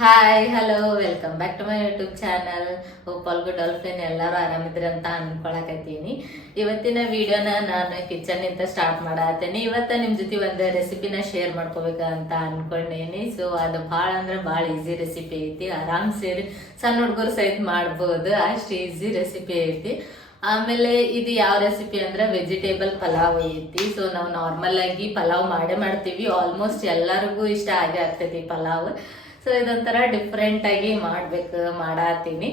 Hi hello welcome back to my YouTube channel hope all good dolphin ಎಲ್ಲರೂ ಆರಾಮಿದ್ರಿ ಅಂತ ಅನ್ಕೊಳಕತ್ತೀನಿ. ಇವತ್ತಿನ ವಿಡಿಯೋನ ನಾನು ಕಿಚನ್ ಇಂದ ಸ್ಟಾರ್ಟ್ ಮಾಡತ್ತೇನೆ ಇವತ್ತ ನಿಮ್ ಜೊತೆ ಒಂದು ರೆಸಿಪಿನ ಶೇರ್ ಮಾಡ್ಕೋಬೇಕಂತ ಅನ್ಕೊಂಡೇನಿ. ಸೊ ಅದು ಭಾಳ ಅಂದ್ರೆ ಭಾಳ ಈಸಿ ರೆಸಿಪಿ ಐತಿ. ಆರಾಮ್ ಸೇರಿ ಸಣ್ಣ ಹುಡುಗರು ಸಹಿತ ಮಾಡ್ಬೋದು. ಅಷ್ಟು ಈಸಿ ರೆಸಿಪಿ ಐತಿ. ಆಮೇಲೆ ಇದು ಯಾವ ರೆಸಿಪಿ ಅಂದ್ರೆ ವೆಜಿಟೇಬಲ್ ಪಲಾವ್ ಐತಿ. ಸೊ ನಾವು ನಾರ್ಮಲ್ ಆಗಿ ಪಲಾವ್ ಮಾಡೇ ಮಾಡ್ತೀವಿ. ಆಲ್ಮೋಸ್ಟ್ ಎಲ್ಲರಿಗೂ ಇಷ್ಟ ಆಗೇ ಆಗ್ತೈತಿ ಪಲಾವ್. ಸೊ ಇದೊಂಥರ ಡಿಫ್ರೆಂಟ್ ಆಗಿ ಮಾಡ್ಬೇಕು ಮಾಡಾತೀನಿ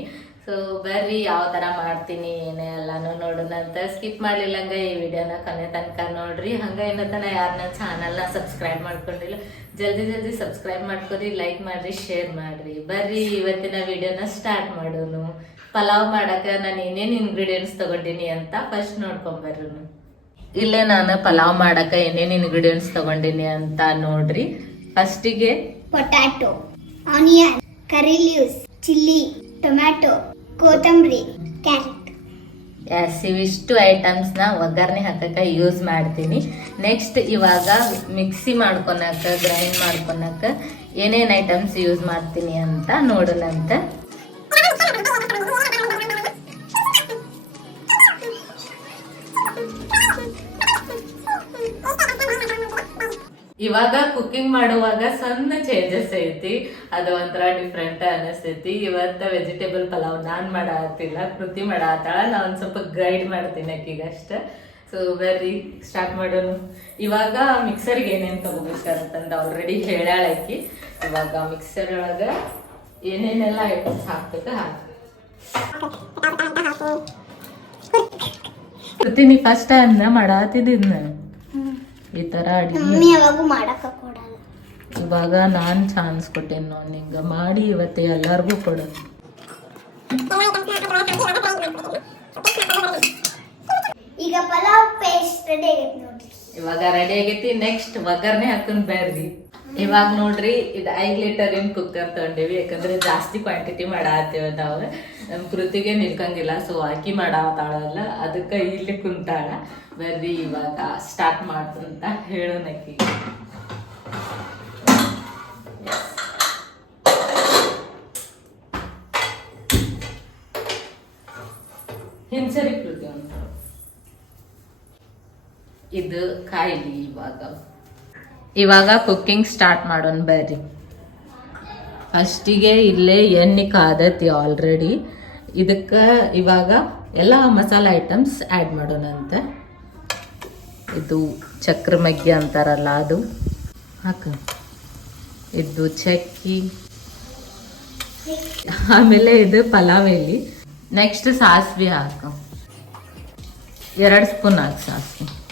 ಸೊ ಬರ್ರಿ, ಯಾವ ತರ ಮಾಡ್ತೀನಿ ಏನೇ ಎಲ್ಲಾನು ನೋಡೋಣ ಅಂತ ಸ್ಕಿಪ್ ಮಾಡ್ಲಿಲ್ಲಂಗ ಈ ವಿಡಿಯೋನ ಕೊನೆ ತನಕ ನೋಡ್ರಿ. ಹಂಗ ಏನತನ ಯಾರನ್ನ ಚಾನಲ್ನ ಸಬ್ಸ್ಕ್ರೈಬ್ ಮಾಡ್ಕೊಂಡಿಲ್ಲ, ಜಲ್ದಿ ಜಲ್ದಿ ಸಬ್ಸ್ಕ್ರೈಬ್ ಮಾಡ್ಕೊರಿ ಲೈಕ್ ಮಾಡ್ರಿ ಶೇರ್ ಮಾಡ್ರಿ. ಬರ್ರಿ, ಇವತ್ತಿನ ವಿಡಿಯೋನ ಸ್ಟಾರ್ಟ್ ಮಾಡೋನು. ಪಲಾವ್ ಮಾಡಕ್ಕೆ ನಾನು ಏನೇನು ಇಂಗ್ರೀಡಿಯೆಂಟ್ಸ್ ತಗೊಂಡಿನಿ ಅಂತ ಫಸ್ಟ್ ನೋಡ್ಕೊಂಬರ್ರಿ ಇಲ್ಲೇ ನಾನು ಪಲಾವ್ ಮಾಡಕ ಏನೇನು ಇಂಗ್ರೀಡಿಯೆಂಟ್ಸ್ ತಗೊಂಡಿನಿ ಅಂತ ನೋಡ್ರಿ. ಫಸ್ಟಿಗೆ potato onion curry leaves chilli tomato ಕೊತ್ತಂಬರಿ, ಕ್ಯಾರೆಟ್. ಎಸ್ ಇವಿಷ್ಟು ಐಟಮ್ಸ್ನ ಒಗ್ಗರಣೆ ಹಾಕಕ್ಕೆ ಯೂಸ್ ಮಾಡ್ತೀನಿ. ನೆಕ್ಸ್ಟ್ ಇವಾಗ ಮಿಕ್ಸಿ ಮಾಡ್ಕೊನಕ ಗ್ರೈಂಡ್ ಮಾಡ್ಕೊನಕ ಏನೇನು ಐಟಮ್ಸ್ ಯೂಸ್ ಮಾಡ್ತೀನಿ ಅಂತ ನೋಡೋಣಂತ. ಇವಾಗ ಕುಕ್ಕಿಂಗ್ ಮಾಡುವಾಗ ಸಣ್ಣ ಚೇಂಜಸ್ ಐತಿ. ಅದು ಒಂಥರ ಡಿಫ್ರೆಂಟ್ ಅನಿಸ್ತೈತಿ. ಇವತ್ತ ವೆಜಿಟೇಬಲ್ ಪಲಾವ್ ನಾನ್ ಮಾಡಾತಿಲ್ಲ ಕೃತಿ ಮಾಡಾತಾಳ ನಾನು ಸ್ವಲ್ಪ ಗೈಡ್ ಮಾಡ್ತೀನಿ ಆಕಿಗೆ ಅಷ್ಟ. ಸೊ ಬರ್ರಿ ಸ್ಟಾರ್ಟ್ ಮಾಡೋಣ. ಇವಾಗ ಮಿಕ್ಸರ್ಗೆ ಏನೇನು ತಗೋಬೇಕಂತಂದ ಆಲ್ರೆಡಿ ಹೇಳಾಳ ಅಕ್ಕಿ ಇವಾಗ ಮಿಕ್ಸರ್ ಒಳಗ ಏನೇನೆಲ್ಲ ಐಟಮ್ಸ್ ಹಾಕ್ಬೇಕು ಹಾಕಿ ಕೃತಿ, ನೀ ಫಸ್ಟ್ ಟೈಮ್ ಮಾಡಾತಿದ್ನ ಈ ತರ ಅಡಿಗೆ ಮಮ್ಮಿ ಯಾವಾಗೂ ಮಾಡಕ್ಕ ಕೊಡಲ್ಲ. ಇವಾಗ ನಾನ್ ಚಾನ್ಸ್ ಕೊಟ್ಟೇನು ನೋಡಿ ನಿಂಗೆ. ಮಾಡಿ ಇವತ್ತೆ ಎಲ್ಲಾರ್ಗು ಕೊಡು. ಈಗ ಪಲಾವ್ ಪೇಸ್ಟ್ ರೆಡಿ ಆಗೈತಿ ನೋಡ್ರಿ. ಇವಾಗ ರೆಡಿ ಆಗೈತಿ. ನೆಕ್ಸ್ಟ್ ಒಗ್ಗರಣೆ ಹಾಕೊಂಡ್ ಬೇಡ್ರಿ ಇವಾಗ ನೋಡ್ರಿ ಇದು ಐದು ಲೀಟರ್ ಇನ್ ಕುಕ್ಕರ್ ತಗೊಂಡೇವಿ. ಯಾಕಂದ್ರೆ ಜಾಸ್ತಿ ಕ್ವಾಂಟಿಟಿ ಮಾಡಾತೀವಿ ನಾವು ನಮ್ ಕೃತಿಗೆ ನಿಲ್ಕಂಗಿಲ್ಲ. ಸೊ ಆಕಿ ಮಾಡಾತಾಳಲ್ಲ ಅದಕ್ಕೆ ಇಲ್ಲಿ ಕುಂತಾಳ. ಬರ್ರಿ, ಇವಾಗ ಸ್ಟಾರ್ಟ್ ಮಾಡ್ತಂತ ಹೇಳೋಣ ಅಕ್ಕಿ ಹಿಂಸರಿ ಕೃತಿ ಅಂತ ಇದು ಕಾಯಿಲಿ ಇವಾಗ. ಇವಾಗ ಕುಕ್ಕಿಂಗ್ ಸ್ಟಾರ್ಟ್ ಮಾಡೋಣ ಬರ್ರಿ. ಫಸ್ಟಿಗೆ ಇಲ್ಲೇ ಎಣ್ಣೆ ಕಾದತಿ ಆಲ್ರೆಡಿ ಇದಕ್ಕೆ ಇವಾಗ ಎಲ್ಲ ಮಸಾಲೆ ಐಟಮ್ಸ್ ಆ್ಯಡ್ ಮಾಡೋಣಂತೆ. ಇದು ಚಕ್ರ ಮಗ್ಗಿ ಅಂತಾರಲ್ಲ ಅದು. ಹಾಕ. ಇದು ಚಕ್ಕಿ. ಆಮೇಲೆ ಇದು ಪಲಾವ್ ಎಲ್ಲಿ ನೆಕ್ಸ್ಟ್ ಸಾಸಿವೆ ಹಾಕು. ಎರಡು ಸ್ಪೂನ್ ಹಾಕಿ ಸಾಸಿವೆ.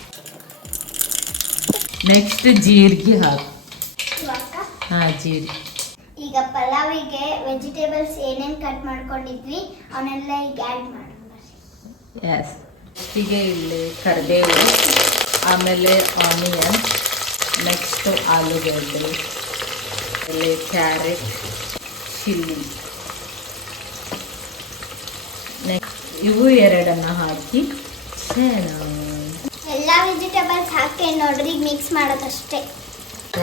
ನೆಕ್ಸ್ಟ್ ಜೀರಿಗೆ ಹಾಕು. ಹಾಂ ಜೀರಿಗೆ. ಈಗ ಪಲಾವಿಗೆ ವೆಜಿಟೇಬಲ್ಸ್ ಏನೇನು ಕಟ್ ಮಾಡ್ಕೊಂಡಿದ್ವಿ ಅವನ್ನೆಲ್ಲ ಈಗ ಆ್ಯಡ್ ಮಾಡೋಣ ಎಸ್ ಇಲ್ಲಿ ಕರಿಬೇವು ಆಮೇಲೆ ಆನಿಯನ್ ನೆಕ್ಸ್ಟು ಆಲೂಗಡ್ಡೆ ಇಲ್ಲಿ ಕ್ಯಾರೆಟ್ ಚಿಲ್ಲಿ ನೆಕ್ಸ್ಟ್ ಇವು ಎರಡನ್ನ ಹಾಕಿ ಎಲ್ಲ ವೆಜಿಟೇಬಲ್ಸ್ ಹಾಕಿ ನೋಡ್ರಿ ಮಿಕ್ಸ್ ಮಾಡೋದಷ್ಟೇ.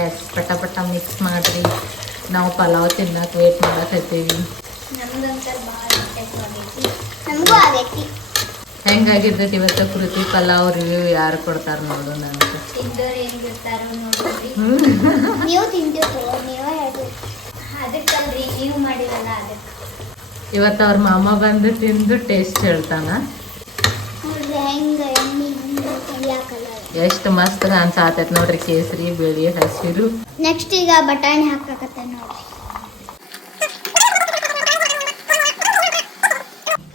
ಎಸ್ ಪಟ ಪಟ ಮಿಕ್ಸ್ ಮಾಡಿರಿ. ನಾವು ಪಲಾವ್ ತಿನ್ನಕ್ಕೆ ವೇಟ್ ಮಾಡಕತ್ತೀವಿ ಹೆಂಗಾಗಿರ್ತೈತಿ ಇವತ್ತು ಕೃತಿ ಪಲಾವ್ ರಿವ್ಯೂ ಯಾರು ಕೊಡ್ತಾರ ನೋಡೋಣ ಅಂತ ಇವತ್ತು ಅವ್ರ ಮಾಮ ಬಂದು ತಿಂದು ಟೇಸ್ಟ್ ಹೇಳ್ತಾನ ನೋಡ್ರಿ ಹೆಂಗ ಎಣ್ಣೆ ಎಲ್ಲ ಕಲರ್ ಎಷ್ಟು ಮಸ್ತ್ ಅನ್ಸಾತೈತ್ ನೋಡ್ರಿ ಕೇಸರಿ ಬಿಳಿ ಹಸಿರು. ನೆಕ್ಸ್ಟ್ ಈಗ ಬಟಾಣಿ ಹಾಕಕತ್ತ ನೋಡ್ರಿ.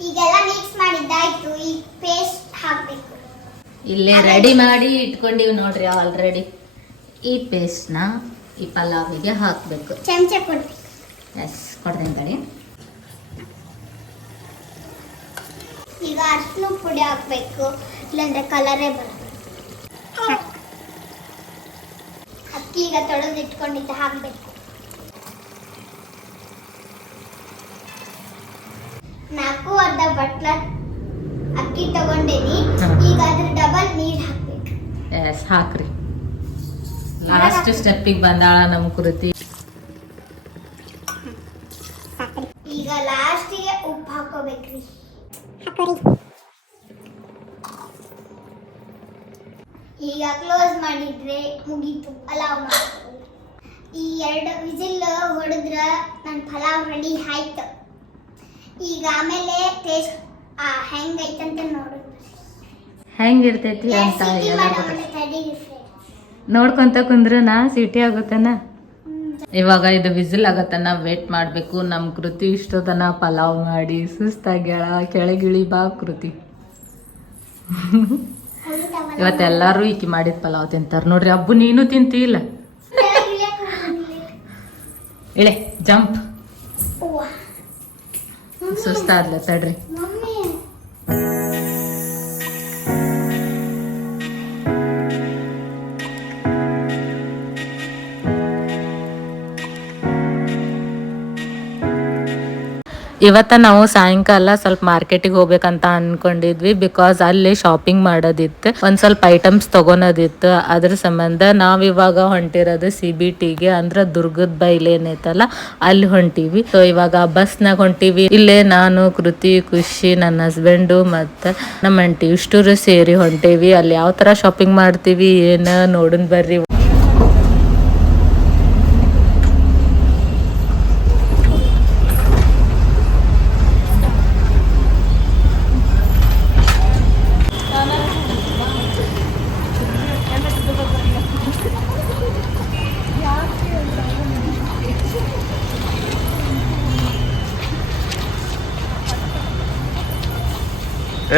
ಈಗೆಲ್ಲ ಮಿಕ್ಸ್ ಮಾಡಿದ್ದಾಯ್ತು ಈಗ ಪೇಸ್ಟ್ ಹಾಕಬೇಕು. ಇಲ್ಲೇ ರೆಡಿ ಮಾಡಿ ಇಟ್ಕೊಂಡಿವಿ ನೋಡ್ರಿ ಆಲ್ರೆಡಿ ಈ ಪೇಸ್ಟ್ನ ಈ ಪಲಾವಿಗೆ ಹಾಕಬೇಕು. ಚಮಚ ಕೊಡ್ರಿ. ಎಸ್ ಕೊಡ್ತೀನಿ ಈಗ ಅರ್ಶಿನ ಪುಡಿ ಹಾಕ್ಬೇಕು. ಇಲ್ಲಾಂದ್ರೆ ಕಲರೇ ಬರಲ್ಲ. ಅಕ್ಕಿ ಈಗ ತೊಳೆದು ಇಟ್ಕೊಂಡಿದ್ದ ಹಾಕ್ಬೇಕು ನಾಲ್ಕು ಅರ್ಧ ಬಟ್ಲ ಅಕ್ಕಿ ತಗೊಂಡೇನಿ. ಈಗ ಅದ್ರ ಡಬಲ್ ನೀರ್ ಹಾಕ್ಬೇಕು. ಎಸ್ ಹಾಕ್ರಿ. ಲಾಸ್ಟ್ ಸ್ಟೆಪ್ಪಿಗೆ ಬಂದಾಳ ನಮ್ಮ ಕೃತಿ ಈಗ ಲಾಸ್ಟಿಗೆ ಉಪ್ಪು ಹಾಕೋಬೇಕ್ರಿ. ಈಗ ಕ್ಲೋಸ್ ಮಾಡಿದ್ರೆ ಮುಗೀತು ಪಲಾವ್ ಮಾಡ್ತೀವಿ ಈ ಎರಡು ವಿಜಿಲ್ ಹೊಡೆದ್ರ ನನ್ನ ಪಲಾವ್ ರೆಡಿ ಆಯ್ತು. ಈಗ ಆಮೇಲೆ ಟೇಸ್ಟ್ ಹೆಂಗೈತಂತ ನೋಡು. ಹೆಂಗಿರ್ತೈತಿ ಅಂತ. ನೋಡ್ಕೊಂತ ಕುಂದ್ರನ ಸಿಟಿ ಆಗುತ್ತನ? ಇವಾಗ ಇದು ವಿಸಿಲ್ ಆಗತ್ತನ ವೇಟ್ ಮಾಡಬೇಕು. ನಮ್ಮ ಕೃತಿ ಇಷ್ಟೊತ್ತನ ಪಲಾವ್ ಮಾಡಿ ಸುಸ್ತಾಗ್ಯಾಳ ಕೆಳಗಿಳಿ ಬಾ ಕೃತಿ? ಇವತ್ತೆಲ್ಲಾರು ಈಕಿ ಮಾಡಿದ ಪಲಾವ್ ತಿಂತಾರ ನೋಡ್ರಿ. ಅಬ್ಬು ನೀನು ತಿಂತಿ ಇಲ್ಲ ಇಳೆ ಜಂಪ್. ಸುಸ್ತಾದ್ಲ ತಡ್ರಿ. ಇವತ್ತ ನಾವು ಸಾಯಂಕಾಲ ಸ್ವಲ್ಪ ಮಾರ್ಕೆಟಿಗೆ ಹೋಗ್ಬೇಕಂತ ಅನ್ಕೊಂಡಿದ್ವಿ ಬಿಕಾಸ್ ಅಲ್ಲಿ ಶಾಪಿಂಗ್ ಮಾಡೋದಿತ್ತು. ಒಂದ್ ಸ್ವಲ್ಪ ಐಟಮ್ಸ್ ತಗೊಳೋದಿತ್ತು. ಅದ್ರ ಸಂಬಂಧ ನಾವ್ ಇವಾಗ ಹೊಂಟಿರೋದು ಸಿ ಬಿ ಟಿಗೆ ಅಂದ್ರ ದುರ್ಗದ ಬೈಲ್ ಏನೈತಲ್ಲ, ಅಲ್ಲಿ ಹೊಂಟಿವಿ. ಸೊ ಇವಾಗ ಬಸ್ನಾಗ ಹೊಂಟಿವಿ. ಇಲ್ಲೇ ನಾನು, ಕೃತಿ, ಖುಷಿ ನನ್ನ ಹಸ್ಬೆಂಡು ಮತ್ತ ನಮ್ಮ ಅಂಟಿ ಇಷ್ಟರು ಸೇರಿ ಹೊಂಟೇವಿ. ಅಲ್ಲಿ ಯಾವ ತರ ಶಾಪಿಂಗ್ ಮಾಡ್ತೀವಿ, ಏನ ನೋಡನ್ ಬರ್ರಿ.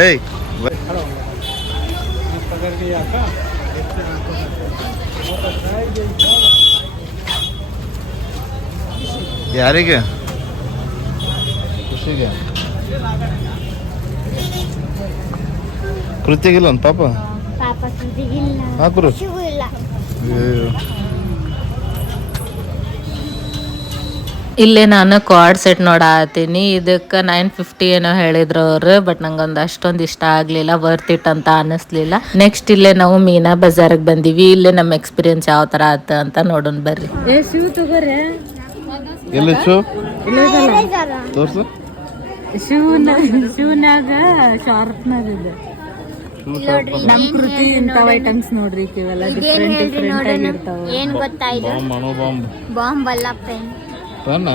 ಏಯ್ ಯಾರಿಗೆ ಖುಷಿಗೆ ಕೃತಿಗಿಲ್ಲ ಒಂದು ಪಾಪ ಪಾಪ ಸುದ್ದಿಗಿಲ್ಲ ಹಾಕುರು ಖುಷಿಗೂ ಇಲ್ಲ ಇಲ್ಲೇ ನಾನು ಕ್ವಾಡ್ ಸೆಟ್ ನೋಡಾತೀನಿ ಇದಕ್ಕೆ ನೈನ್ ಫಿಫ್ಟಿ ಏನೋ ಹೇಳಿದ್ರು ಅವ್ರು ಬಟ್ ನಂಗೊಂದು ಅಷ್ಟೊಂದು ಇಷ್ಟ ಆಗ್ಲಿಲ್ಲ ವರ್ತ್ ಇಟ್ ಅಂತ ಅನ್ನಿಸ್ಲಿಲ್ಲ ನೆಕ್ಸ್ಟ್ ಇಲ್ಲೇ ನಾವು ಮೀನಾ ಬಜಾರ್ಗೆ ಬಂದಿವಿ. ಇಲ್ಲೇ ನಮ್ಮ ಎಕ್ಸ್ಪೀರಿಯನ್ಸ್ ಯಾವ ತರ ಆತ ಅಂತ ನೋಡೋಣ ಬರ್ರಿ. ಎಲ್ಲಿ ಶೂ? ತೋರ್ಸು. ಶಿವನ ಶಿವನಾಗ ಶಾರ್ಪ್ನಾಗ ಇದೆ. ನಮ್ ಕೃತಿ ಇಂಥವ್ ಐಟಮ್ಸ್ ನೋಡ್ರಿ ಇವೆಲ್ಲ ಡಿಫ್ರೆಂಟ್ ಡಿಫ್ರೆಂಟ್ ಆಗಿರ್ತಾವ. ಏನ್ ಗೊತ್ತಾ ಇದು ಬಾಂಬ್ ಬಾಂಬ್ ಬಾಂಬ್ ಅಲ್ಲ ಪೆನ್ ಪೆನ್ನ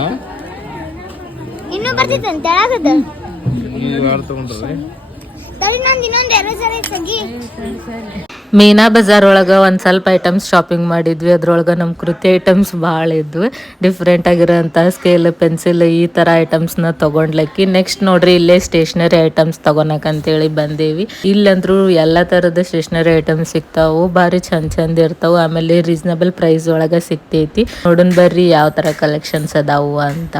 ಇನ್ನೂ ಬರ್ತಿತ್ತು ತೆಳಗದ. ತಗೊಂಡ್ರಿ? ತಡಿ ನಂದು ಇನ್ನೊಂದು ಎರಡು ಸರಿ ತೆಗಿ ಮೀನಾ ಬಜಾರ್ ಒಳಗ ಒಂದ್ ಸ್ವಲ್ಪ ಐಟಮ್ಸ್ ಶಾಪಿಂಗ್ ಮಾಡಿದ್ವಿ. ಅದ್ರೊಳಗ ನಮ್ ಕೃತಿ ಐಟಮ್ಸ್ ಭಾಳ ಇದ್ವು. ಡಿಫ್ರೆಂಟ್ ಆಗಿರೋಂಥ ಸ್ಕೇಲ್ ಪೆನ್ಸಿಲ್ ಈ ತರ ಐಟಮ್ಸ್ನ ತಗೊಂಡ್ಲಕ್ಕಿ ನೆಕ್ಸ್ಟ್ ನೋಡ್ರಿ ಇಲ್ಲೇ ಸ್ಟೇಷನರಿ ಐಟಮ್ಸ್ ಅಂತೇಳಿ ಬಂದೇವಿ. ಇಲ್ಲಂದ್ರು ಎಲ್ಲಾ ತರದ ಸ್ಟೇಷನರಿ ಐಟಮ್ಸ್ ಸಿಗ್ತಾವು. ಭಾರಿ ಚಂದ ಚಂದ ಇರ್ತಾವು. ಆಮೇಲೆ ರೀಸನಬಲ್ ಪ್ರೈಸ್ ಒಳಗ ಸಿಗ್ತೈತಿ. ನೋಡನ್ ಬರ್ರಿ ಯಾವ ತರ ಕಲೆಕ್ಷನ್ಸ್ ಅದಾವು ಅಂತ.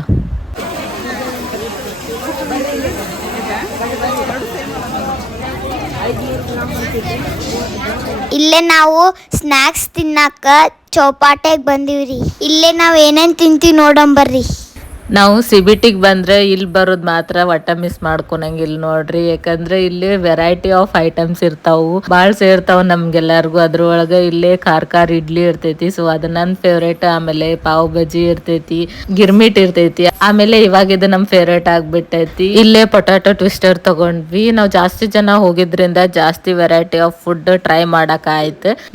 ಇಲ್ಲೇ ನಾವು ಸ್ನ್ಯಾಕ್ಸ್ ತಿನ್ನಾಕ ಚೌಪಾಟೆಗೆ ಬಂದೀವ್ರಿ. ಇಲ್ಲೇ ನಾವು ಏನೇನ್ ತಿಂತೀವಿ ನೋಡಂಬರ್ರಿ ನಾವು ಸಿಬಿಟಿಗೆ ಬಂದ್ರೆ ಇಲ್ಲಿ ಬರೋದು ಮಾತ್ರ ಒಟ್ಟ ಮಿಸ್ ಮಾಡ್ಕೊಳಂಗಿಲ್ಲ ನೋಡ್ರಿ. ಯಾಕಂದ್ರೆ ಇಲ್ಲಿ ವೆರೈಟಿ ಆಫ್ ಐಟಮ್ಸ್ ಇರ್ತಾವು. ಭಾಳ ಸೇರ್ತಾವ ನಮ್ಗೆಲ್ಲರಿಗೂ. ಅದ್ರೊಳಗೆ ಇಲ್ಲೇ ಖಾರ ಖಾರ ಇಡ್ಲಿ ಇರ್ತೈತಿ. ಸೊ ಅದು ನನ್ನ ಫೇವ್ರೇಟ್ ಆಮೇಲೆ ಪಾವ್ ಬಜ್ಜಿ ಇರ್ತೈತಿ. ಗಿರ್ಮಿಟ್ ಇರ್ತೈತಿ. ಆಮೇಲೆ ಇವಾಗ ಇದು ನಮ್ಮ ಫೇವ್ರೇಟ್ ಆಗ್ಬಿಟ್ಟೈತಿ. ಇಲ್ಲೇ ಪೊಟ್ಯಾಟೊ ಟ್ವಿಸ್ಟರ್ ತಗೊಂಡ್ವಿ. ನಾವು ಜಾಸ್ತಿ ಜನ ಹೋಗಿದ್ರಿಂದ ಜಾಸ್ತಿ ವೆರೈಟಿ ಆಫ್ ಫುಡ್ ಟ್ರೈ ಮಾಡಕ್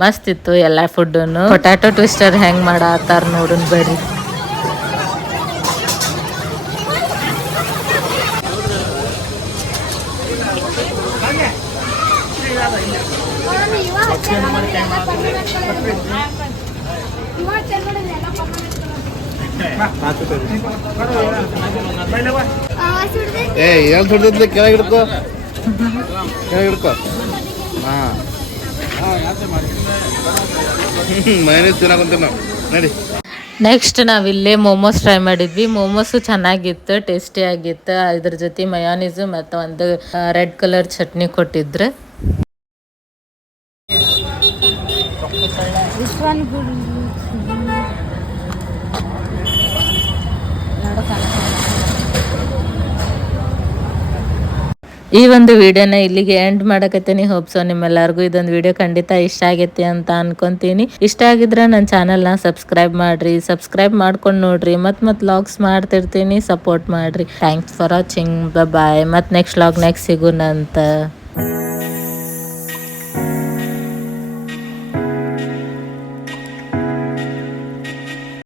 ಮಸ್ತ್ ಇತ್ತು ಎಲ್ಲಾ ಫುಡ್ ಪೊಟ್ಯಾಟೊ ಟ್ವಿಸ್ಟರ್ ಹೆಂಗ್ ಮಾಡತ್ತಾರ ನೋಡೋಣ ಬರ್ರಿ. ಏ ಏನು ಸುಡ್ತೈತ್ಲಿ ಕೆಳಗೆ ಹಿಡ್ಕೋ. ಕೆಳಗೆ ಹಿಡ್ಕೋ. ಹಾಂ. ಮೈನಸ್ ತಿನ್ನಕೊಂತೀವಿ ನಾವು. ನಡಿ. ನೆಕ್ಸ್ಟ್ ನಾವಿಲ್ಲೇ ಮೋಮೋಸ್ ಟ್ರೈ ಮಾಡಿದ್ವಿ. ಮೋಮೋಸ್ ಚೆನ್ನಾಗಿತ್ತು ಟೇಸ್ಟಿ ಆಗಿತ್ತು. ಇದ್ರ ಜೊತೆ ಮಯಾನೀಸು ಮತ್ತು ಒಂದು ರೆಡ್ ಕಲರ್ ಚಟ್ನಿ ಕೊಟ್ಟಿದ್ರು. ಈ ಒಂದು ವಿಡಿಯೋನ ಇಲ್ಲಿಗೆ ಎಂಡ್ ಮಾಡಕತ್ತೀನಿ. ಹೋಪ್ಸೋ ನಿಮ್ಮೆಲ್ಲರಿಗೂ ಇದೊಂದು ವಿಡಿಯೋ ಖಂಡಿತ ಇಷ್ಟ ಆಗೈತಿ ಅಂತ ಅನ್ಕೊಂತೀನಿ. ಇಷ್ಟ ಆಗಿದ್ರೆ ನನ್ನ ಚಾನಲ್ನ ಸಬ್ಸ್ಕ್ರೈಬ್ ಮಾಡ್ರಿ. ಸಬ್ಸ್ಕ್ರೈಬ್ ಮಾಡ್ಕೊಂಡು ನೋಡ್ರಿ. ಮತ್ತೆ ಮತ್ತೆ ಲಾಗ್ಸ್ ಮಾಡ್ತಿರ್ತೀನಿ. ಸಪೋರ್ಟ್ ಮಾಡ್ರಿ. ಥ್ಯಾಂಕ್ಸ್ ಫಾರ್ ವಾಚಿಂಗ್ ಬಾಯ್ ಮತ್ತೆ ನೆಕ್ಸ್ಟ್ ವ್ಲಾಗ್ ನೆಕ್ಸ್ಟ್ ಸಿಗೋಣಂತ